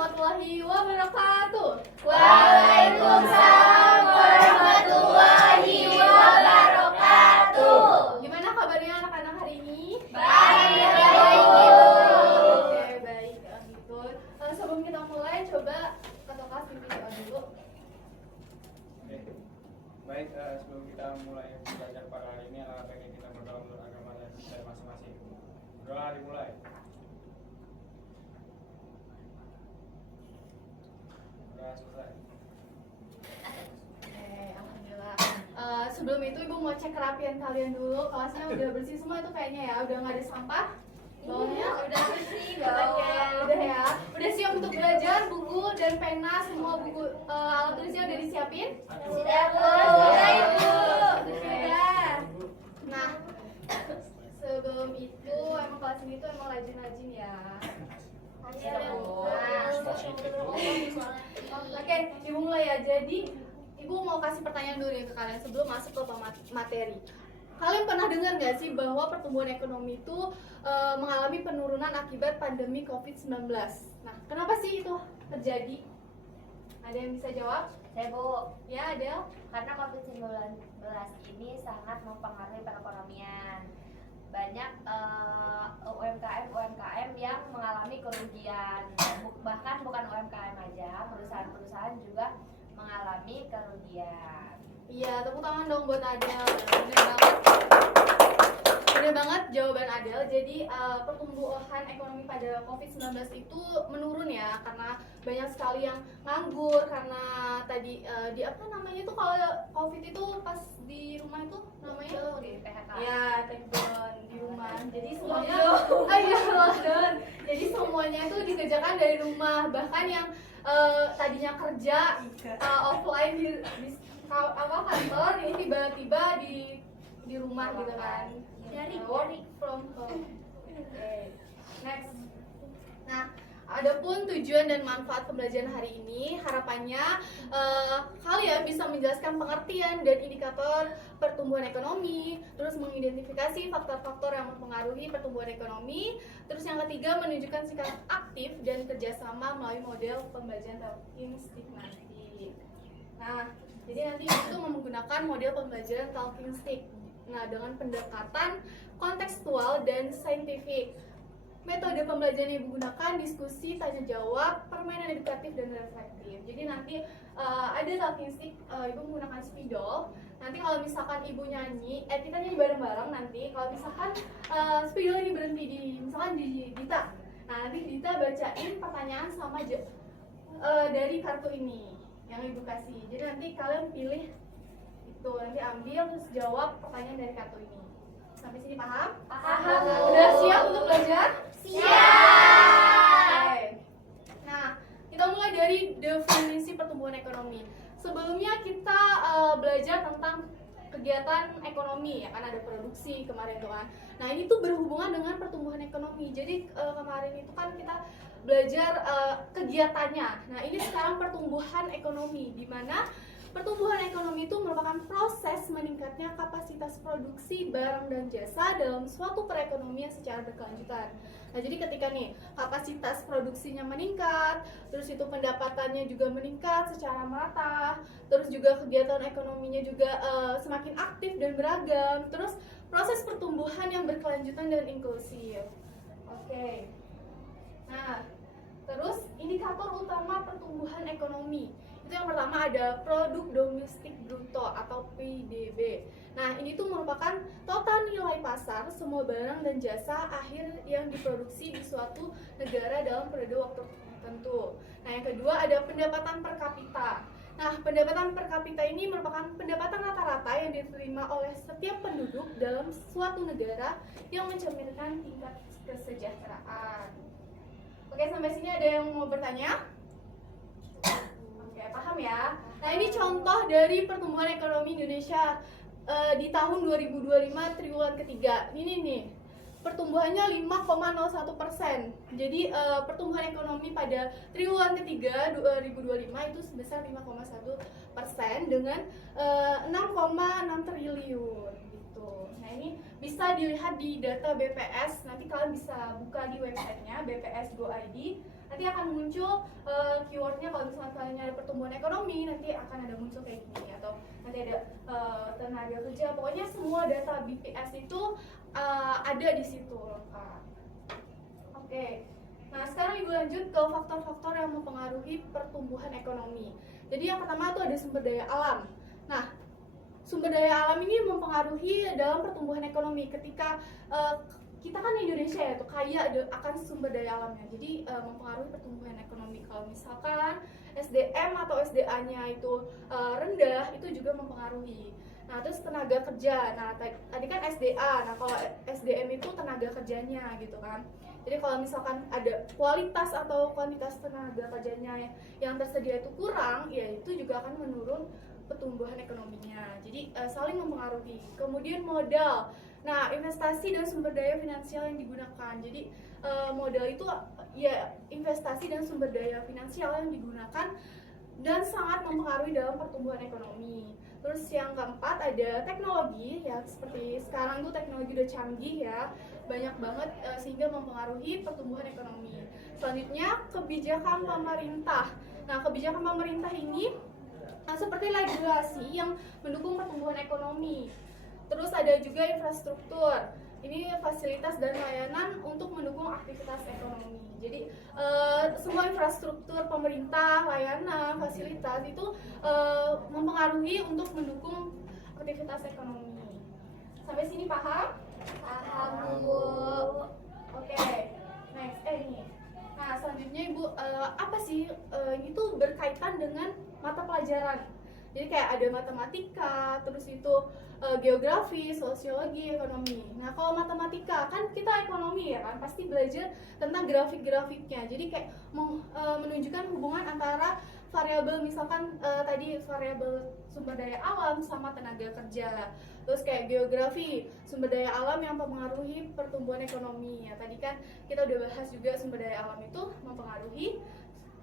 warahmatullahi wabarakatuh. Waalaikumsalam warahmatullahi wabarakatuh. Gimana kabarnya anak-anak hari ini? Baik. Oke, baik. Gitu. Sebelum kita mulai, coba ketua kelas pimpin doa dulu. Oke. Baik, sebelum kita mulai belajar pada hari ini, baiknya kita berdoa menurut agama dan kita masing-masing. Doa dimulai. Udah selesai. Oke, alhamdulillah. Sebelum itu ibu mau cek kerapian kalian dulu. Kelasnya udah bersih semua itu kayaknya ya, udah nggak ada sampah. Bawahnya Udah bersih Oke, udah ya. Udah siap untuk belajar, buku dan pena, semua buku alat tulisnya udah disiapin? Sudah, Bu. Sudah, Ibu. Sudah. Sudah. Nah, sebelum itu emang kelas ini tuh emang rajin-rajin ya. Oke, ibu mulai ya. Jadi, ibu mau kasih pertanyaan dulu nih ke kalian sebelum masuk ke materi. Kalian pernah dengar nggak sih bahwa pertumbuhan ekonomi itu mengalami penurunan akibat pandemi COVID-19? Nah, kenapa sih itu terjadi? Ada yang bisa jawab? Saya, Bu. Ya, Adel? Karena COVID-19 ini sangat mempengaruhi perekonomian. Banyak UMKM yang mengalami kerugian. Bahkan bukan UMKM aja, perusahaan-perusahaan juga mengalami kerugian. Iya, tepuk tangan dong buat Adel. Bener banget. Bener banget jawaban Adel. Jadi pertumbuhan ekonomi pada COVID-19 itu menurun ya, karena banyak sekali yang nganggur karena tadi di apa namanya itu kalau COVID itu pas di rumah itu namanya Di PHK. ya lockdown di rumah. Jadi semuanya iya lockdown. Jadi semuanya itu dikerjakan dari rumah. Bahkan yang tadinya kerja offline di kantor ini tiba-tiba di rumah gitu kan. Work from home. Oke. Next. Nah, adapun tujuan dan manfaat pembelajaran hari ini, harapannya kalian bisa menjelaskan pengertian dan indikator pertumbuhan ekonomi, terus mengidentifikasi faktor-faktor yang mempengaruhi pertumbuhan ekonomi, terus yang ketiga menunjukkan sikap aktif dan kerjasama melalui model pembelajaran talking stick nanti. Nah, jadi nanti itu menggunakan model pembelajaran talking stick. Nah, dengan pendekatan kontekstual dan saintifik. Metode pembelajaran yang digunakan diskusi, tanya jawab, permainan edukatif dan reflektif. Jadi nanti ada talking stick, ibu menggunakan spidol. Nanti kalau misalkan ibu nyanyi, kita nyanyi bareng-bareng nanti. Kalau misalkan spidol ini berhenti di misalkan di Dita. Nah, nanti Dita bacain pertanyaan sama dari kartu ini yang ibu kasih. Jadi nanti kalian pilih itu, nanti ambil terus jawab pertanyaan dari kartu ini. Sampai sini paham? Paham. Udah siap untuk belajar? Siap. Oke. Nah, kita mulai dari definisi pertumbuhan ekonomi. Sebelumnya kita belajar tentang kegiatan ekonomi, ya kan ada produksi kemarin tuh kan. Nah, ini tuh berhubungan dengan pertumbuhan ekonomi. Jadi kemarin itu kan kita belajar kegiatannya. Nah, ini sekarang pertumbuhan ekonomi, di mana pertumbuhan ekonomi itu merupakan proses meningkatnya kapasitas produksi barang dan jasa dalam suatu perekonomian secara berkelanjutan. Nah, jadi ketika nih kapasitas produksinya meningkat, terus itu pendapatannya juga meningkat secara merata, terus juga kegiatan ekonominya juga semakin aktif dan beragam, terus proses pertumbuhan yang berkelanjutan dan inklusif. Oke. Nah, terus indikator utama pertumbuhan ekonomi. Itu yang pertama ada produk domestik bruto atau PDB. Nah, ini tuh merupakan total nilai pasar semua barang dan jasa akhir yang diproduksi di suatu negara dalam periode waktu tertentu. Nah, yang kedua ada pendapatan per kapita. Nah, pendapatan per kapita ini merupakan pendapatan rata-rata yang diterima oleh setiap penduduk dalam suatu negara yang mencerminkan tingkat kesejahteraan. Oke, sampai sini ada yang mau bertanya? Oke, paham ya? Nah, ini contoh dari pertumbuhan ekonomi Indonesia di tahun 2025 triwulan ketiga. Ini nih, pertumbuhannya 5,01%. Jadi pertumbuhan ekonomi pada triwulan ketiga 2025 itu sebesar 5,1% dengan 6,6 triliun gitu. Nah, ini bisa dilihat di data BPS. Nanti kalian bisa buka di websitenya bps.go.id. nanti akan muncul keywordnya. Kalau misalnya kalian nyari pertumbuhan ekonomi, nanti akan ada muncul kayak gini, atau nanti ada tenaga kerja. Pokoknya semua data BPS itu ada di situ lengkap. Oke. Nah, sekarang Ibu lanjut ke faktor-faktor yang mempengaruhi pertumbuhan ekonomi. Jadi yang pertama itu ada sumber daya alam. Nah, sumber daya alam ini mempengaruhi dalam pertumbuhan ekonomi. Ketika kita kan Indonesia ya, tuh kaya akan sumber daya alamnya. Jadi mempengaruhi pertumbuhan ekonomi. Kalau misalkan SDM atau SDA-nya itu rendah, itu juga mempengaruhi. Nah, terus tenaga kerja. Nah, tadi kan SDA. Nah, kalau SDM itu tenaga kerjanya gitu kan. Jadi kalau misalkan ada kualitas atau kuantitas tenaga kerjanya yang tersedia itu kurang, ya itu juga akan menurun pertumbuhan ekonominya. Jadi saling mempengaruhi. Kemudian modal. Nah, investasi dan sumber daya finansial yang digunakan. Jadi modal itu ya investasi dan sumber daya finansial yang digunakan dan sangat mempengaruhi dalam pertumbuhan ekonomi. Terus yang keempat ada teknologi, ya seperti sekarang tuh teknologi udah canggih ya, banyak banget sehingga mempengaruhi pertumbuhan ekonomi. Selanjutnya kebijakan pemerintah. Nah, kebijakan pemerintah ini seperti regulasi yang mendukung pertumbuhan ekonomi. Terus ada juga infrastruktur. Ini fasilitas dan layanan untuk mendukung aktivitas ekonomi. Jadi semua infrastruktur pemerintah, layanan, fasilitas itu mempengaruhi untuk mendukung aktivitas ekonomi. Sampai sini paham? Paham, Bu. Oke. Next, ini. Nah, selanjutnya Ibu, apa sih ini tuh berkaitan dengan mata pelajaran. Jadi kayak ada matematika, terus itu geografi, sosiologi, ekonomi. Nah, kalau matematika kan kita ekonomi ya kan, pasti belajar tentang grafik-grafiknya. Jadi kayak menunjukkan hubungan antara variabel, misalkan tadi variabel sumber daya alam sama tenaga kerja. Terus kayak geografi, sumber daya alam yang mempengaruhi pertumbuhan ekonomi. Ya, tadi kan kita udah bahas juga sumber daya alam itu mempengaruhi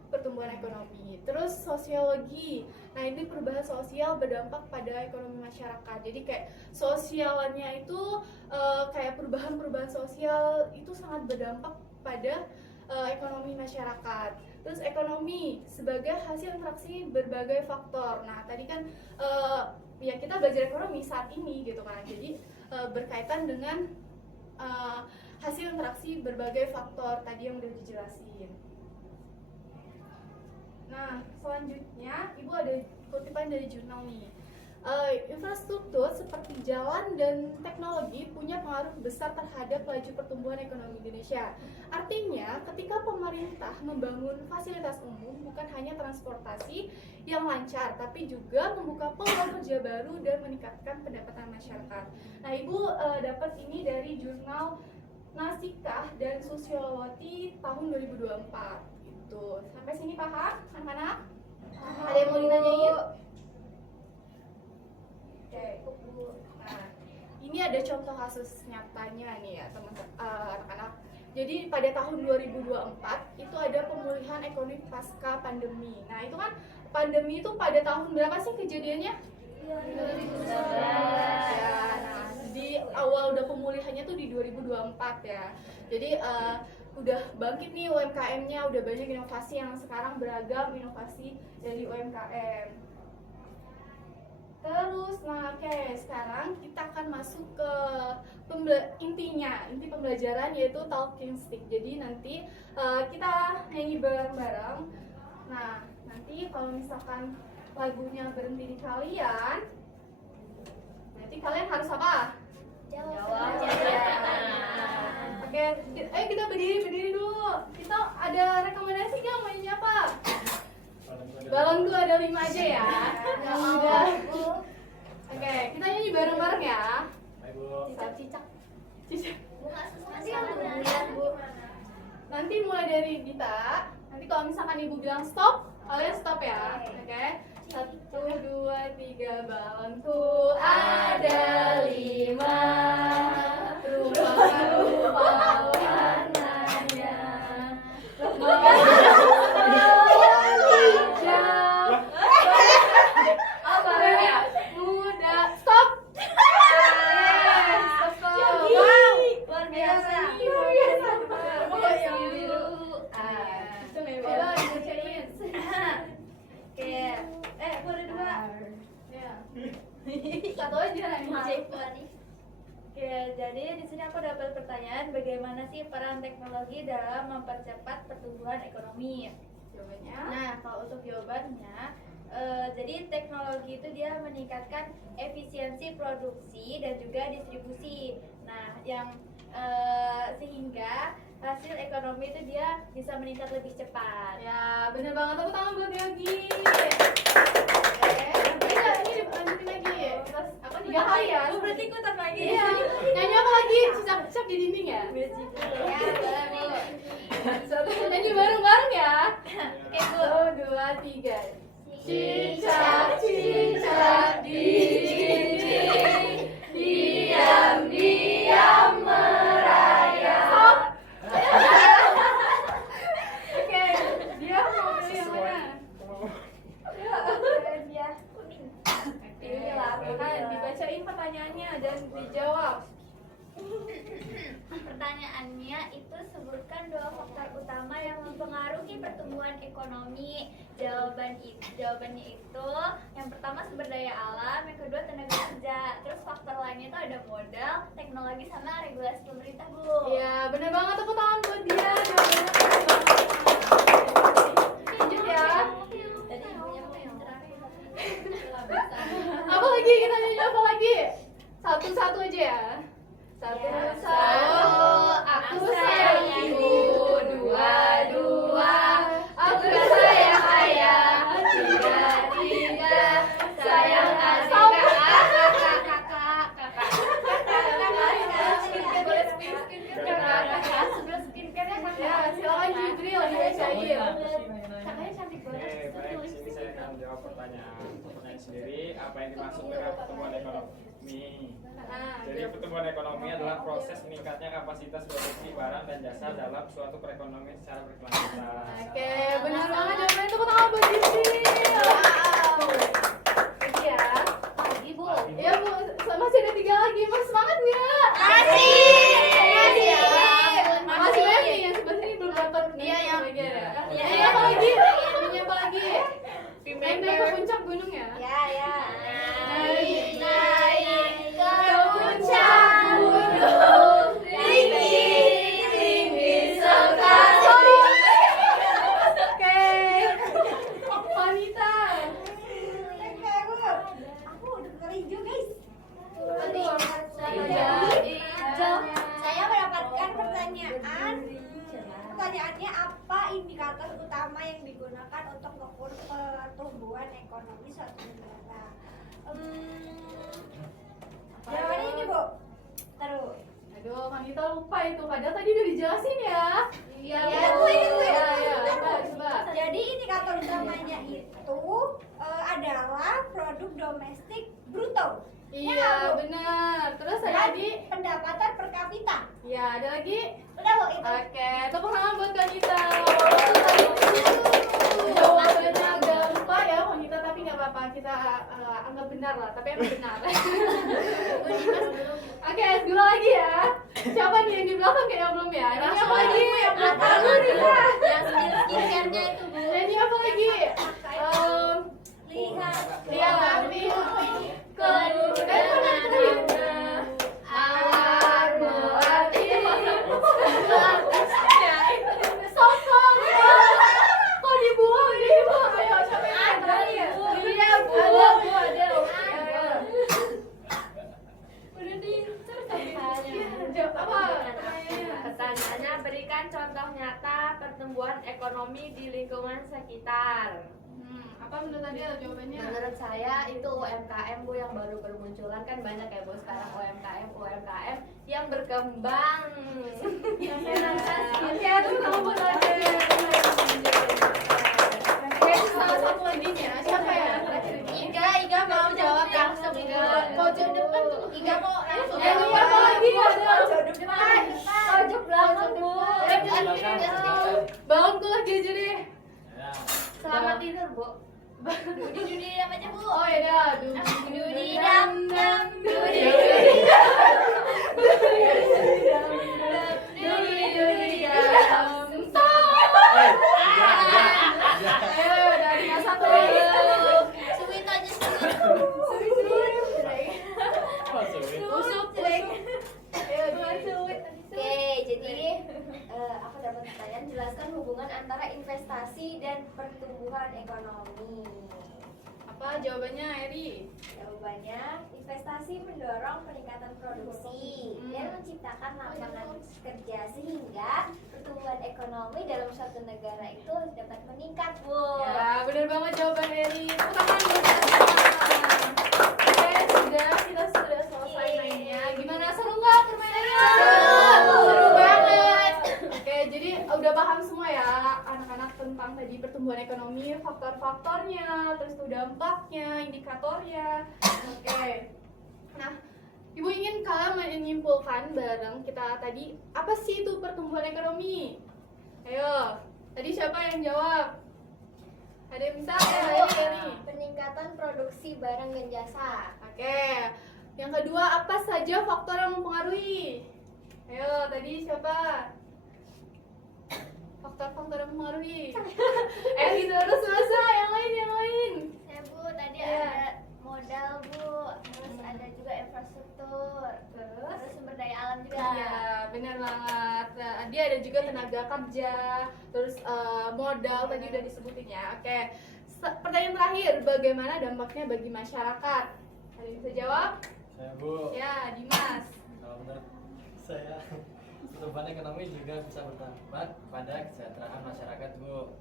pertumbuhan ekonomi. Terus sosiologi. Nah, ini perubahan sosial berdampak pada ekonomi masyarakat. Jadi kayak sosialnya itu kayak perubahan-perubahan sosial itu sangat berdampak pada ekonomi masyarakat. Terus ekonomi sebagai hasil interaksi berbagai faktor. Nah, tadi kan ya kita belajar ekonomi saat ini gitu kan. Jadi berkaitan dengan hasil interaksi berbagai faktor tadi yang udah dijelasin. Nah, selanjutnya Ibu ada kutipan dari jurnal nih. Infrastruktur seperti jalan dan teknologi punya pengaruh besar terhadap laju pertumbuhan ekonomi Indonesia. Artinya, ketika pemerintah membangun fasilitas umum, bukan hanya transportasi yang lancar, tapi juga membuka peluang kerja baru dan meningkatkan pendapatan masyarakat. Nah, Ibu dapat ini dari jurnal Nasikah dan Sosialwati tahun 2024. Tuh, sampai sini paham anak-anak? Ada yang mau ditanyain? Oke. Nah, ini ada contoh kasus nyatanya nih ya teman-teman, anak-anak. Jadi pada tahun 2024 itu ada pemulihan ekonomi pasca pandemi. Nah, itu kan pandemi itu pada tahun berapa sih kejadiannya? 2019. Ya, nah, di awal udah pemulihannya tuh di 2024 ya. Jadi udah bangkit nih UMKM-nya, udah banyak inovasi yang sekarang beragam inovasi dari UMKM. Terus, nah oke, sekarang kita akan masuk ke inti pembelajaran yaitu talking stick. Jadi nanti kita nyanyi bareng-bareng. Nah, nanti kalau misalkan lagunya berhenti di kalian, nanti kalian harus apa? Jawab. Oke, ayo kita berdiri dulu. Kita ada rekomendasi nggak mainnya apa? Balon tuh ada 5 aja ya. Yang udah. Oke, kita nyanyi bareng-bareng ya. Cicak. Nanti Nanti mulai dari Dita. Nanti kalau misalkan ibu bilang stop, kalian stop ya. Oke. 1, 2, 3, balonku ada 5. Rupa-rupa warnanya. Hijau. Apa ya? Muda. Stop. Stop. Wow, luar biasa. Biru. Biru. Itu pertanyaan, bagaimana sih peran teknologi dalam mempercepat pertumbuhan ekonomi? Jawabannya. Nah, kalau untuk jawabannya, jadi teknologi itu dia meningkatkan efisiensi produksi dan juga distribusi. Nah, yang sehingga hasil ekonomi itu dia bisa meningkat lebih cepat. Ya, bener banget. Tepuk tangan buat Yogi. Bisa, ini dilanjutin lagi. Terus apa 3 kali ya? Lu berarti ikutan lagi. Iya. Nyanyi apa lagi? Cicak di dinding ya? Nyanyi bareng-bareng ya. Oke, Bu. 1, 2, 3. Cicak di dinding, diam-diam merayap. Oke, dia mau pilih yang mana? Dia kuning. Pilih lah, dibacain pertanyaannya dan dijawab. Pertanyaannya itu sebutkan 2 faktor utama yang mempengaruhi pertumbuhan ekonomi. Jawabannya itu yang pertama sumber daya alam, yang kedua tenaga kerja. Terus faktor lainnya itu ada modal, teknologi sama regulasi pemerintah, Bu. Iya, bener banget. Tepuk tangan buat dia. Lanjut ya. Tadi ibunya pengen terakhir. Apa lagi? Kita nyanyi apa lagi? Satu-satu aja ya. Satu-satu. Aku sayang ibu. Dua-dua. Aku sayang ayah. Tiga-tiga. Sayang adik. Ya, silakan Jibril dibacain. Kakaknya cantik Oke, banget. baik. Di sini saya akan menjawab pertanyaan sendiri. Apa yang dimaksud dengan pertumbuhan ekonomi? Jadi pertumbuhan ekonomi adalah proses meningkatnya kapasitas produksi barang dan jasa dalam suatu perekonomian secara berkelanjutan. Oke, benar banget jawabannya. Tepuk tangan buat Jibril. Lagi ya. Lagi, Bu. Ya Bu, masih ada 3 lagi. Mas semangat nggak? Makasih ya. ya. Masih banyak nih yang sebelah sini belum dapat. Iya, yang bagian ya. Iya. Ini apa lagi? Ini apa lagi? Naik ke puncak gunung ya? Ya. Naik, naik ke puncak gunung, tinggi sekali. Oke, wanita. Aku udah kerinju, guys. Saya mendapatkan pertanyaan. Pertanyaannya, apa indikator utama yang digunakan untuk mengukur pertumbuhan ekonomi suatu negara? Jawabannya ini, Bu. Terus. Aduh, wanita lupa itu. Padahal tadi udah dijelasin ya. Iya, Bu. Bu. Coba. Jadi indikator utamanya itu adalah produk domestik bruto. Iya, benar. Terus ada Dan lagi? pendapatan per kapita. Iya, ada lagi? Udah, Bu, itu. Oke, tepuk tangan buat Wanita. Jawabannya agak lupa ya Wanita, tapi nggak apa-apa. Kita anggap benar lah, tapi emang benar. Oke, dulu lagi ya. Siapa nih yang di belakang kayaknya belum ya? Ini apa lagi? Yang belakang belakang. Rita. Yang skincare-nya itu, Bu. Ini apa lagi? Lihat. Sosok. Kok dibuang nih, Bu? Ayo, siapa yang ada? Iya, Bu. Ada, Bu, ada. Udah jawab apa? Pertanyaannya, berikan contoh nyata pertumbuhan ekonomi di lingkungan sekitar. Apa menurut Adel jawabannya? Menurut saya itu UMKM, Bu, yang baru bermunculan. Kan banyak ya, Bu, sekarang UMKM yang berkembang. Oke, terus kamu buat Adel. Oke, salah satu lagi nya. Siapa ya? Iga mau jawab langsung. Pojok depan tuh. Iga mau langsung. Ini apa lagi? Pojok depan. Pojok belakang, Bu. Bangun kulah dia aja deh. Selamat tidur, Bu. Dudi apa aja, Bu? Oh ya dah. Dudi dam dam. Dudi Ayo dari yang satu lagi. Suwit aja, Usup. Ayo dua suwit. beberapa pertanyaan. Jelaskan hubungan antara investasi dan pertumbuhan ekonomi. Apa jawabannya, Eri? Jawabannya, investasi mendorong peningkatan produksi dan menciptakan lapangan kerja sehingga pertumbuhan ekonomi dalam suatu negara itu dapat meningkat, Bu. Ya, benar banget jawaban Eri. Tepuk tangan buat teman-teman. Oke, kita sudah selesai mainnya. Gimana, seru nggak permainannya? Seru banget. Oke, jadi udah paham semua ya anak-anak tentang tadi pertumbuhan ekonomi, faktor-faktornya, terus tuh dampaknya, indikatornya. Oke. Nah, Ibu ingin kalian menyimpulkan bareng kita tadi apa sih itu pertumbuhan ekonomi? Ayo, tadi siapa yang jawab? Ada yang bisa? Eri. Peningkatan produksi barang dan jasa. Oke. Yang kedua, apa saja faktor yang mempengaruhi? Ayo, tadi siapa? Faktor-faktor yang mempengaruhi. Terus masa yang lain. Ya, Bu, tadi Iya. ada modal, Bu. Terus ada juga infrastruktur. Terus sumber daya alam juga. Iya, benar banget. Tadi ada juga tenaga kerja, terus modal tadi udah disebutin ya. Oke. Pertanyaan terakhir, bagaimana dampaknya bagi masyarakat? Ada yang bisa jawab? Saya Bu, Ya, Dimas. kalau menurut saya pertumbuhan ekonomi juga bisa berdampak pada kesejahteraan masyarakat Bu.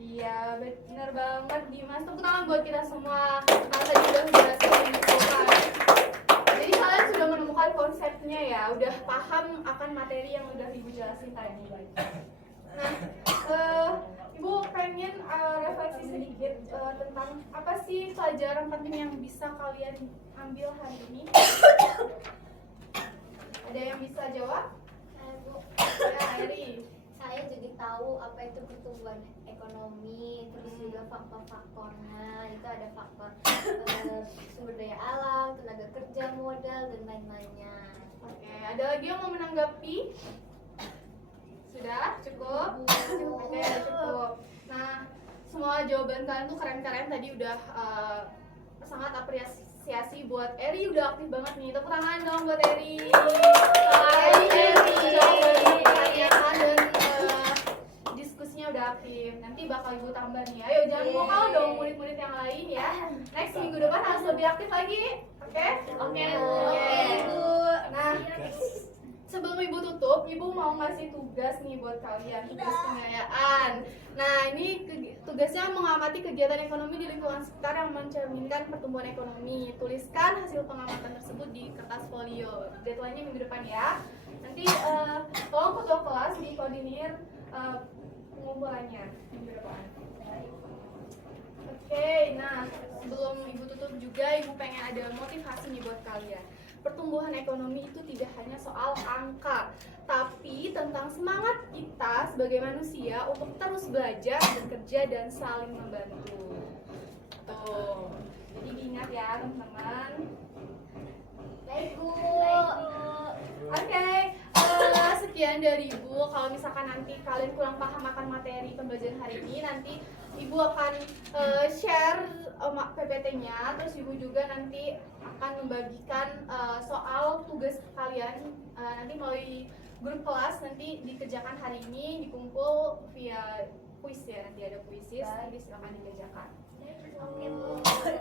Iya, benar banget Dimas. Tepuk tangan buat kita semua. Karena tadi udah jelasin menyimpulkan. Jadi kalian sudah menemukan konsepnya ya, udah paham akan materi yang udah Ibu jelasin tadi. Nah, Ibu pengen refleksi sedikit tentang apa sih pelajaran penting yang bisa kalian ambil hari ini? Ada yang bisa jawab? Bu, Ya, Eri. saya jadi tahu apa itu pertumbuhan ekonomi, terus juga faktor-faktornya. Itu ada faktor sumber daya alam, tenaga kerja, modal, dan lain-lainnya. Oke, ada lagi yang mau menanggapi? Sudah? Cukup? Oke, cukup. Nah, semua jawaban kalian tuh keren-keren. Tadi udah sangat apresiasi buat Eri, udah aktif banget nih. Tepuk tangan dong buat Eri. Eri, jawaban dan diskusinya udah aktif. Nanti bakal Ibu tambah nih. Ayo jangan mau kalah dong murid-murid yang lain ya. Next minggu depan harus lebih aktif lagi. Oke? Oke, Bu. Nah, sebelum Ibu tutup, Ibu mau ngasih tugas nih buat kalian, tugas pengayaan. Nah, ini tugasnya mengamati kegiatan ekonomi di lingkungan sekitar yang mencerminkan pertumbuhan ekonomi. Tuliskan hasil pengamatan tersebut di kertas folio. Deadline-nya minggu depan ya. Nanti tolong ketua kelas dikoordinir pengumpulannya minggu depan. Oke, nah sebelum Ibu tutup juga, Ibu pengen ada motivasi nih buat kalian. Pertumbuhan ekonomi itu tidak hanya soal angka, tapi tentang semangat kita sebagai manusia untuk terus belajar, bekerja, dan saling membantu. Tuh, jadi diingat ya teman-teman. Baik, Bu. Oke, sekian dari Ibu. Kalau misalkan nanti kalian kurang paham akan materi pembelajaran hari ini, nanti Ibu akan share PPT-nya, terus Ibu juga nanti akan membagikan soal tugas kalian nanti melalui grup kelas, nanti dikerjakan hari ini, dikumpul via kuis ya, nanti ada kuisis, nanti silakan dikerjakan.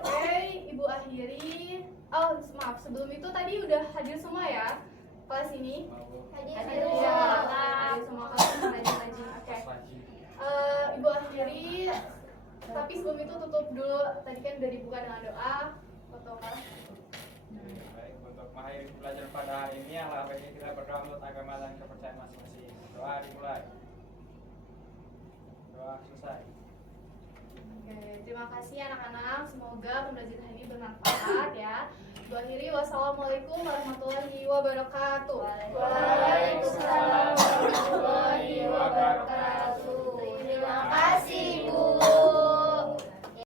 Oke, Ibu akhiri. Oh, maaf, sebelum itu tadi udah hadir semua ya kelas ini? Hadir semua kelas rajin-rajin. Oke. Ibu akhiri, tapi sebelum itu tutup dulu. Tadi kan udah dibuka dengan doa. Foto kelas. Baik, untuk mengakhiri pelajaran pada hari ini, alangkah baiknya kita berdoa menurut agama dan kepercayaan masing-masing. Doa dimulai. Doa selesai. Oke, terima kasih anak-anak. Semoga pembelajaran ini bermanfaat ya. Ibu akhiri, wassalamualaikum warahmatullahi wabarakatuh. Waalaikumsalam warahmatullahi wabarakatuh.